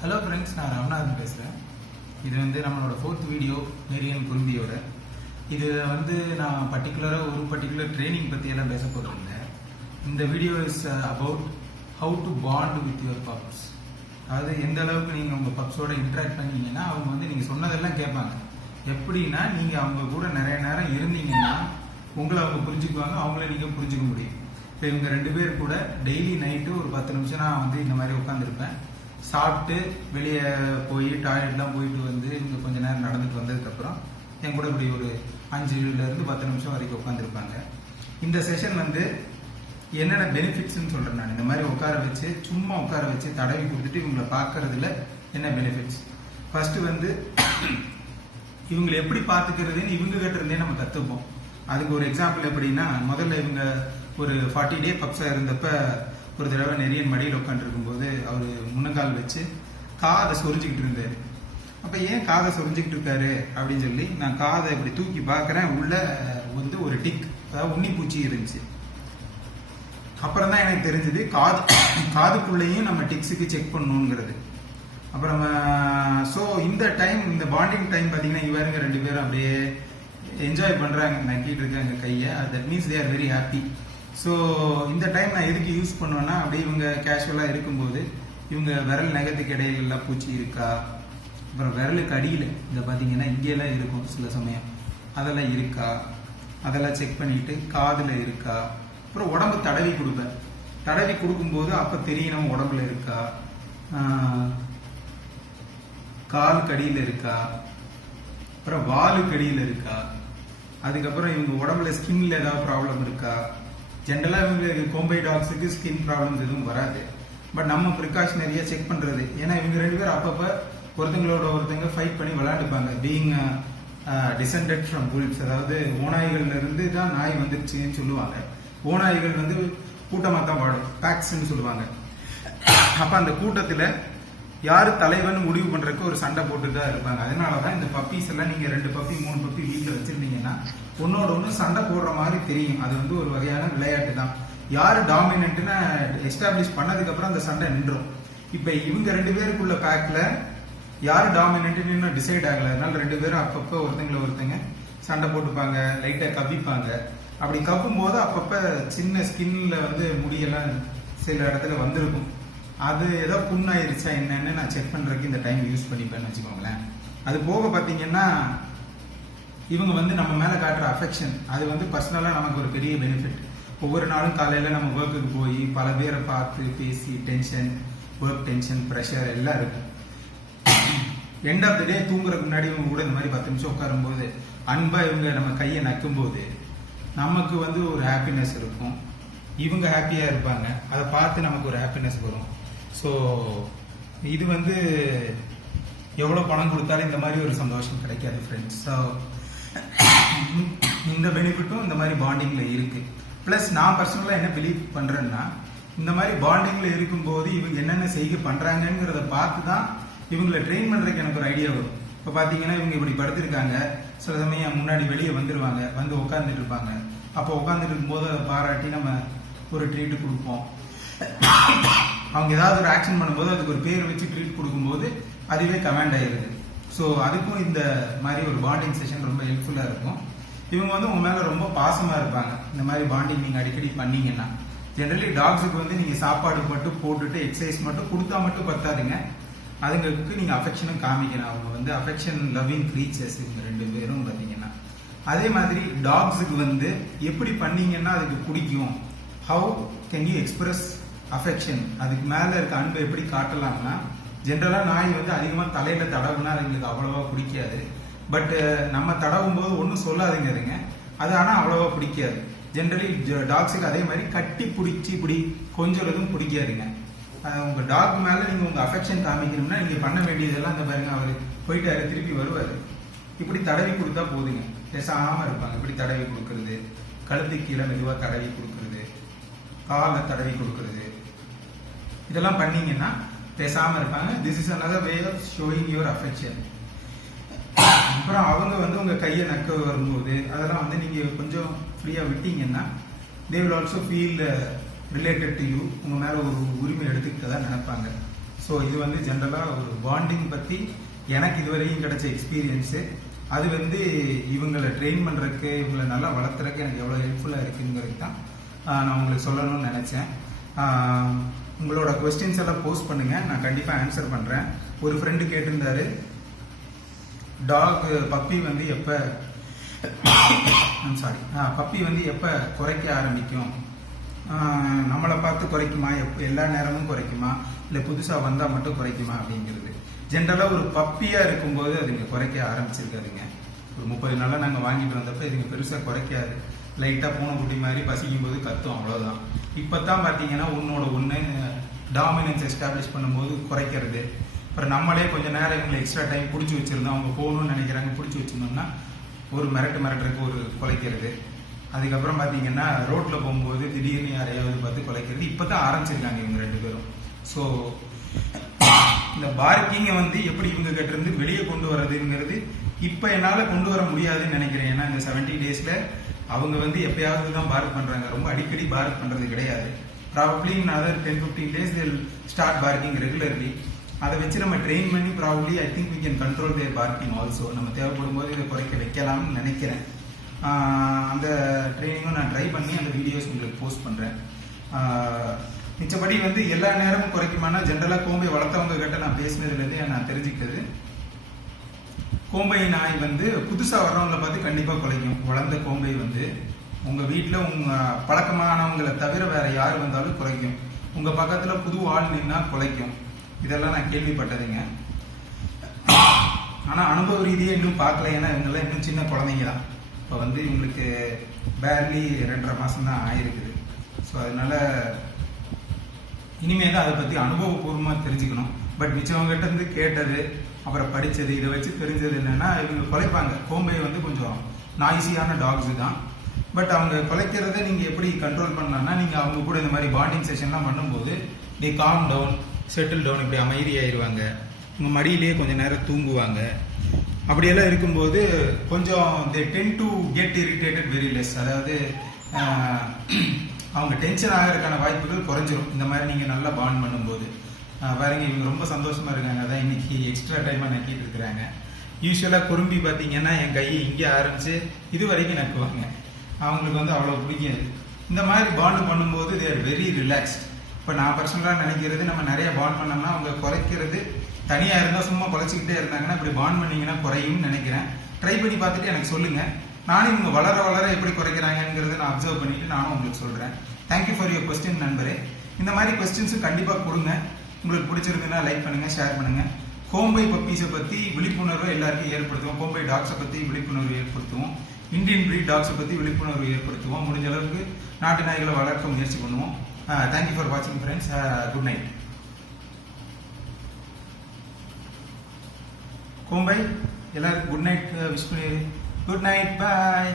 Hello friends, நான் ராமநாதன் பேசுகிறேன். இது நம்மளோட 4th வீடியோ நெரியன் குரும்பியோட. இது நான் பர்டிகுலராக ஒரு பர்டிகுலர் ட்ரைனிங் பற்றியெல்லாம் பேச போகிறதில்ல. இந்த video is about how to bond with your puffs. அதாவது எந்த அளவுக்கு நீங்கள் உங்கள் பப்ஸோட இன்ட்ராக்ட் பண்ணீங்கன்னா அவங்க நீங்கள் சொன்னதெல்லாம் கேட்பாங்க. எப்படின்னா நீங்கள் அவங்க கூட நிறைய நேரம் இருந்தீங்கன்னா உங்களை அவங்க புரிஞ்சுக்குவாங்க, அவங்கள நீங்கள் புரிஞ்சுக்க முடியும். இப்போ இவங்க 2 பேர் கூட டெய்லி நைட்டு ஒரு 10 நிமிஷம் நான் இந்த மாதிரி உட்காந்துருப்பேன். சாப்பிட்டு வெளியே போய் டாய்லெட்லாம் போயிட்டு இவங்க கொஞ்ச நேரம் நடந்துட்டு வந்ததுக்கப்புறம் என் கூட இப்படி ஒரு 5லேருந்து 10 நிமிஷம் வரைக்கும் உட்காந்துருப்பாங்க. இந்த செஷன் என்னென்ன பெனிஃபிட்ஸ்ன்னு சொல்கிறேன். நான் இந்த மாதிரி சும்மா உட்கார வச்சு தடவி கொடுத்துட்டு இவங்களை பார்க்கறதுல என்ன பெனிஃபிட்ஸ். ஃபர்ஸ்ட் இவங்களை எப்படி பார்த்துக்கிறதுன்னு இவங்க கிட்ட இருந்தே நம்ம கற்றுப்போம். அதுக்கு ஒரு எக்ஸாம்பிள் எப்படின்னா, முதல்ல இவங்க ஒரு 40 டே பப்ஸாக இருந்தப்ப ஒரு தடவை நெரியன் மடியில் உட்காந்துருக்கும் போது அவர் முன்னங்கால் வச்சு காதை சொரிஞ்சுக்கிட்டு இருந்தாரு. அப்போ ஏன் காதை சொரிஞ்சுக்கிட்டு இருக்காரு அப்படின்னு சொல்லி நான் காதை இப்படி தூக்கி பார்க்குறேன். உள்ள ஒரு டிக், அதாவது உன்னிப்பூச்சி இருந்துச்சு. அப்புறம் தான் எனக்கு தெரிஞ்சது காதுக்குள்ளேயும் நம்ம டிக்ஸுக்கு செக் பண்ணணுங்கிறது. அப்புறம் ஸோ இந்த டைம், இந்த பாண்டிங் டைம் பார்த்தீங்கன்னா இவருங்க 2 பேரும் அப்படியே என்ஜாய் பண்ணுறாங்க, நக்கிட்டு இருக்காங்க கையை. That means they are very happy. So இந்த டைம் நான் எதுக்கு யூஸ் பண்ணுவேன்னா, அப்படியே இவங்க கேஷுவலாக இருக்கும்போது இவங்க விரல் நகத்துக்கு இடையிலெல்லாம் பூச்சி இருக்கா, அப்புறம் விரலுக்கு அடியில் இந்த பார்த்தீங்கன்னா இங்கேயெல்லாம் இருக்கும் சில சமயம், அதெல்லாம் இருக்கா, அதெல்லாம் செக் பண்ணிட்டு காதில் இருக்கா. அப்புறம் உடம்பு தடவி கொடுப்பேன். தடவி கொடுக்கும்போது அப்போ தெரியணும் உடம்புல இருக்கா, கால் கடியில் இருக்கா, அப்புறம் வாலு கடியில் இருக்கா, அதுக்கப்புறம் இவங்க உடம்புல ஸ்கின்ல ஏதாவது ப்ராப்ளம் இருக்கா. ஜென்ரலாக இவங்க கோம்பை டாக்ஸுக்கு ஸ்கின் ப்ராப்ளம்ஸ் எதுவும் வராது. பட் நம்ம ப்ரிகாஷனரியாக செக் பண்ணுறது. ஏன்னா இவங்க 2 பேரும் அப்பப்போ ஒருத்தங்களோட ஒருத்தங்க ஃபைட் பண்ணி விளையாண்டுப்பாங்க. பீயிங் டிசெண்டட் ஃப்ரம் புல்ஸ், அதாவது ஓநாய்கள்ல இருந்து தான் நாய் வந்துருச்சுன்னு சொல்லுவாங்க. ஓநாய்கள் கூட்டமாக தான் வாடும், பேக்ஸ்ன்னு சொல்லுவாங்க. அப்போ அந்த கூட்டத்தில் யாரு தலைவன் முடிவு பண்றதுக்கு ஒரு சண்டை போட்டு தான் இருப்பாங்க. அதனாலதான் இந்த பப்பீஸ் எல்லாம் நீங்க 2 பப்பி 3 பப்பி வீட்டுல வச்சிருந்தீங்கன்னா ஒன்னோட ஒண்ணு சண்டை போடுற மாதிரி தெரியும். அது ஒரு வகையான விளையாட்டு தான். யாரு டாமினன்ட்னு எஸ்டாப்ளிஷ் பண்ணதுக்கு அப்புறம் அந்த சண்டை நின்றும். இப்ப இவங்க 2 பேருக்குள்ள பேக்ல யாரு டாமினன்ட்னு இன்னும் டிசைட் ஆகல. அதனால 2 பேரும் அப்பப்ப ஒருத்தங்க சண்டை போட்டுப்பாங்க, லைட்டா கவ்விப்பாங்க. அப்படி கவ்வும் போது அப்பப்ப சின்ன ஸ்கின்ல முடியெல்லாம் சில இடத்துல வந்திருக்கும். அது ஏதோ புண்ணாயிருச்சா என்னன்னு நான் செக் பண்றதுக்கு இந்த டைம் யூஸ் பண்ணிப்பேன்னு வச்சுக்கோங்களேன். அது போக பாத்தீங்கன்னா இவங்க நம்ம மேல காட்டுற அஃபெக்ஷன், அது பர்சனலா நமக்கு ஒரு பெரிய பெனிஃபிட். ஒவ்வொரு நாளும் காலையில நம்ம ஒர்க்குக்கு போய் பல பேரை பார்த்து பேசி டென்ஷன், ஒர்க் டென்ஷன், ப்ரெஷர் எல்லாம் இருக்கும். எண்ட் ஆஃப் த டே தூங்குறதுக்கு முன்னாடி இவங்க கூட இந்த மாதிரி 10 நிமிஷம் உட்காரும் போது அன்பா இவங்க நம்ம கையை நக்கும் போது நமக்கு ஒரு ஹாப்பினஸ் இருக்கும். இவங்க ஹாப்பியா இருப்பாங்க, அதை பார்த்து நமக்கு ஒரு ஹாப்பினஸ் வரும். ஸோ இது எவ்வளோ பணம் கொடுத்தாலும் இந்த மாதிரி ஒரு சந்தோஷம் கிடைக்காது ஃப்ரெண்ட்ஸ். ஸோ இந்த பெனிஃபிட்டும் இந்த மாதிரி பாண்டிங்ல இருக்கு. பிளஸ் நான் பர்சனலாக என்ன பிலீவ் பண்றேன்னா, இந்த மாதிரி பாண்டிங்ல இருக்கும்போது இவங்க என்னென்ன செய்ய பண்றாங்கிறத பார்த்து தான் இவங்களை ட்ரெயின் பண்றதுக்கு எனக்கு ஒரு ஐடியா வரும். இப்போ பார்த்தீங்கன்னா இவங்க இப்படி படுத்திருக்காங்க, சில சமயம் முன்னாடி வெளியே வந்துருவாங்க, உட்காந்துட்டு இருப்பாங்க. அப்போ உட்காந்துட்டு இருக்கும்போது அதை பாராட்டி நம்ம ஒரு ட்ரீட் கொடுப்போம். அவங்க ஏதாவது ஒரு ஆக்ஷன் பண்ணும்போது அதுக்கு ஒரு பேர் வச்சு ட்ரீட் கொடுக்கும்போது அதுவே கமாண்ட் ஆயிருது. ஸோ அதுக்கும் இந்த மாதிரி ஒரு பாண்டிங் செஷன் ரொம்ப ஹெல்ப்ஃபுல்லாக இருக்கும். இவங்க உங்க மேல ரொம்ப பாசமா இருப்பாங்க. இந்த மாதிரி பாண்டிங் நீங்க அடிக்கடி பண்ணீங்கன்னா, ஜென்ரலி டாக்ஸுக்கு நீங்க சாப்பாடு மட்டும் போட்டுட்டு எக்ஸசைஸ் மட்டும் கொடுத்தா மட்டும் பத்தாதுங்க, அதுங்களுக்கு நீங்க அஃபெக்ஷனும் காமிக்கணும். அவங்க அஃபெக்ஷன் லவ்விங் க்ரீச்சர்ஸ் இவங்க 2 பேரும் பார்த்தீங்கன்னா. அதே மாதிரி டாக்ஸுக்கு எப்படி பண்ணீங்கன்னா அதுக்கு பிடிக்கும். How can you express affection, அதுக்கு மேல இருக்க அன்பை எப்படி காட்டலாம்னா, ஜென்ரலா நாய் அதிகமா தலையில தடவுனா எங்களுக்கு அவ்வளவா பிடிக்காது. பட் நம்ம தடவும் போது ஒன்றும் சொல்லாதுங்க அதுங்க, அது ஆனா அவ்வளவா பிடிக்காது. ஜென்ரலி டாக்ஸுக்கு அதே மாதிரி கட்டி பிடிச்சி இப்படி கொஞ்சம் பிடிக்காதுங்க. உங்க டாக் மேல நீங்க உங்க அஃபெக்ஷன் காமிக்கணும்னா நீங்க பண்ண வேண்டியதெல்லாம் இந்த பாருங்க, அவரு போயிட்டாரு திருப்பி வருவாரு, இப்படி தடவி கொடுத்தா போதுங்க. பேசாம இருப்பாங்க. இப்படி தடவி கொடுக்கறது, கழுத்து கீழே மெதுவா தடவி கொடுக்கறது, காலை தடவி கொடுக்கறது, இதெல்லாம் பண்ணீங்கன்னா பேசாம இருப்பாங்க. This is another way of showing your affection. அப்புறம் அவங்க உங்க கையை நக்க வரும்போது அதெல்லாம் நீங்க கொஞ்சம் ஃப்ரீயா விட்டீங்கன்னா they will also feel related to you, உங்க மேல ஒரு உரிமை எடுத்துக்கிட்டதா நினைப்பாங்க. ஸோ இது வந்து ஜென்ரலாக ஒரு பாண்டிங் பற்றி எனக்கு இதுவரையும் கிடைச்ச எக்ஸ்பீரியன்ஸு. அது வந்து இவங்களை ட்ரெயின் பண்ணுறதுக்கு, இவங்களை நல்லா வளர்த்துறதுக்கு எனக்கு எவ்வளோ ஹெல்ப்ஃபுல்லாக இருக்குங்கிறது தான் நான் உங்களுக்கு சொல்லணும்னு நினச்சேன். உங்களோட கொஸ்டின்ஸ் எல்லாம் போஸ்ட் பண்ணுங்கள், நான் கண்டிப்பாக ஆன்சர் பண்ணுறேன். ஒரு ஃப்ரெண்டு கேட்டிருந்தாரு, பப்பி வந்து எப்போ பப்பி வந்து எப்போ குறைக்க ஆரம்பிக்கும், நம்மளை பார்த்து குறைக்குமா, எல்லா நேரமும் குறைக்குமா, இல்லை புதுசாக வந்தால் மட்டும் குறைக்குமா அப்படிங்கிறது. ஜென்ரலாக ஒரு பப்பியாக இருக்கும்போது அதுங்க குறைக்க ஆரம்பிச்சிருக்காதுங்க. ஒரு 30 நாளாக நாங்கள் வாங்கிட்டு வந்தப்போ இதுங்க பெருசாக குறைக்காது. லைட்டாக பூனைக்குட்டி மாதிரி பசிக்கும் போது கத்தும், அவ்வளோதான். இப்போ தான் பார்த்தீங்கன்னா ஒன்று டாமினன்ஸ் எஸ்டாப்ளிஷ் பண்ணும்போது குறைக்கிறது. அப்புறம் நம்மளே கொஞ்சம் நேரம் இவங்களை எக்ஸ்ட்ரா டைம் பிடிச்சி வச்சுருந்தோம், அவங்க போகணும்னு நினைக்கிறாங்க, பிடிச்சி வச்சுருந்தோம்னா ஒரு மிரட்டுறதுக்கு ஒரு குலைக்கிறது. அதுக்கப்புறம் பார்த்தீங்கன்னா ரோட்டில் போகும்போது திடீர்னு யாரையாவது பார்த்து குலைக்கிறது. இப்போ தான் ஆரம்பிச்சிருக்காங்க இவங்க 2 பேரும். ஸோ இந்த பார்க்கிங்கை வந்து எப்படி இவங்க கிட்ட இருந்து வெளியே கொண்டு வர்றதுங்கிறது இப்போ என்னால் கொண்டு வர முடியாதுன்னு நினைக்கிறேன். ஏன்னா இந்த 70 டேஸில் அவங்க வந்து எப்பயாவது தான் பார்க் பண்ணுறாங்க, ரொம்ப அடிக்கடி பார்க் பண்ணுறது கிடையாது. Probably in other 10-15 days they'll start barking regularly. அதை வச்சு நம்ம ட்ரெயின் பண்ணி probably I think we can control their barking also. நம்ம தேவைப்படும் போது இதை குறைக்க வைக்கலாம்னு நினைக்கிறேன். அந்த ட்ரைனிங்கும் நான் ட்ரை பண்ணி அந்த வீடியோஸ் உங்களுக்கு போஸ்ட் பண்ணுறேன். மிச்சபடி வந்து எல்லா நேரமும் குறைக்குமானா, ஜென்ரலாக கோம்பை வளர்த்தவங்க கிட்ட நான் பேசினதுலேருந்து நான் தெரிஞ்சுக்கிட்டது, கோம்பை நாய் வந்து புதுசாக வர்றவங்களை பார்த்து கண்டிப்பாக குலைக்கும். வளர்ந்த கோம்பை வந்து உங்கள் வீட்டில் உங்கள் பழக்கமானவங்களை தவிர வேற யார் வந்தாலும் குலைக்கும். உங்கள் பக்கத்தில் புது ஆள் நின்னா குலைக்கும். இதெல்லாம் நான் கேள்விப்பட்டதுங்க. ஆனால் அனுபவ ரீதியாக இன்னும் பார்க்கல. ஏன்னா இவங்கெல்லாம் இன்னும் சின்ன குழந்தைங்க தான். இப்போ வந்து இவங்களுக்கு பேர்லி 2.5 மாதம் தான் ஆயிருக்குது. ஸோ அதனால இனிமேல் தான் அதை பற்றி அனுபவபூர்வமாக தெரிஞ்சுக்கணும். பட் மிச்சவங்ககிட்ட இருந்து கேட்டது, அப்புறம் படித்தது, இதை வச்சு தெரிஞ்சது என்னென்னா, இவங்க குலைப்பாங்க. கோம்பை வந்து கொஞ்சம் நாய்ஸியான டாக்ஸு தான். பட் அவங்க குலைக்கிறத நீங்கள் எப்படி கண்ட்ரோல் பண்ணலாம்னா, நீங்கள் அவங்க கூட இந்த மாதிரி பாண்டிங் செஷன்லாம் பண்ணும்போது தே காம் டவுன், செட்டில் டவுன், இப்படி அமைதியாயிருவாங்க. உங்கள் மடியிலேயே கொஞ்சம் நேரம் தூங்குவாங்க. அப்படியெல்லாம் இருக்கும்போது கொஞ்சம் they tend to get irritated very less. அதாவது அவங்க டென்ஷன் ஆகிறதுக்கான வாய்ப்புகள் குறைஞ்சிரும் இந்த மாதிரி நீங்கள் நல்லா பாண்ட் பண்ணும்போது. பாருங்க, இவங்க ரொம்ப சந்தோஷமா இருக்காங்க. அதான் இன்னைக்கு எக்ஸ்ட்ரா டைமாக நக்கிட்டு இருக்கிறாங்க. யூஸ்வலாக குறும்பி பார்த்தீங்கன்னா என் கையை இங்கே ஆரம்பிச்சு இது வரைக்கும் நக்குவாங்க. அவங்களுக்கு வந்து அவ்வளோ பிடிக்காது. இந்த மாதிரி பாண்டு பண்ணும்போது தே ஆர் வெரி ரிலாக்ஸ்ட். இப்போ நான் பர்சனலாக நினைக்கிறது, நம்ம நிறைய பாண்ட் பண்ணோம்னா அவங்க குறைக்கிறது, தனியாக இருந்தால் சும்மா குறைச்சிக்கிட்டே இருந்தாங்கன்னா இப்படி பாண்ட் பண்ணிங்கன்னா குறையும்னு நினைக்கிறேன். ட்ரை பண்ணி பார்த்துட்டு எனக்கு சொல்லுங்கள். நானும் இவங்க வளர வளர எப்படி குறைக்கிறாங்கிறத நான் அப்சர்வ் பண்ணிட்டு நானும் உங்களுக்கு சொல்கிறேன். தேங்க்யூ ஃபார் யுவர் கொஸ்டின் நண்பரே. இந்த மாதிரி கொஸ்டின்ஸும் கண்டிப்பாக கொடுங்க. உங்களுக்கு பிடிச்சிருக்குன்னா லைக் பண்ணுங்கள், ஷேர் பண்ணுங்கள். கோம்பை பப்பீஸை பற்றி விழிப்புணர்வை எல்லாருக்கும் ஏற்படுத்துவோம். கோம்பை டாக்ஸை பற்றி விழிப்புணர்வு ஏற்படுத்துவோம். இந்தியன் பிரீட் டாக்ஸை பற்றி விழிப்புணர்வு ஏற்படுத்துவோம். முடிஞ்ச அளவுக்கு நாட்டு நாய்களை வளர்க்க முயற்சி பண்ணுவோம். தேங்க்யூ ஃபார் வாட்சிங் ஃப்ரெண்ட்ஸ். Good night. கோம்பை எல்லாருக்கும் குட் நைட் விஷ் பண்ணிடு. குட் நைட், பாய்.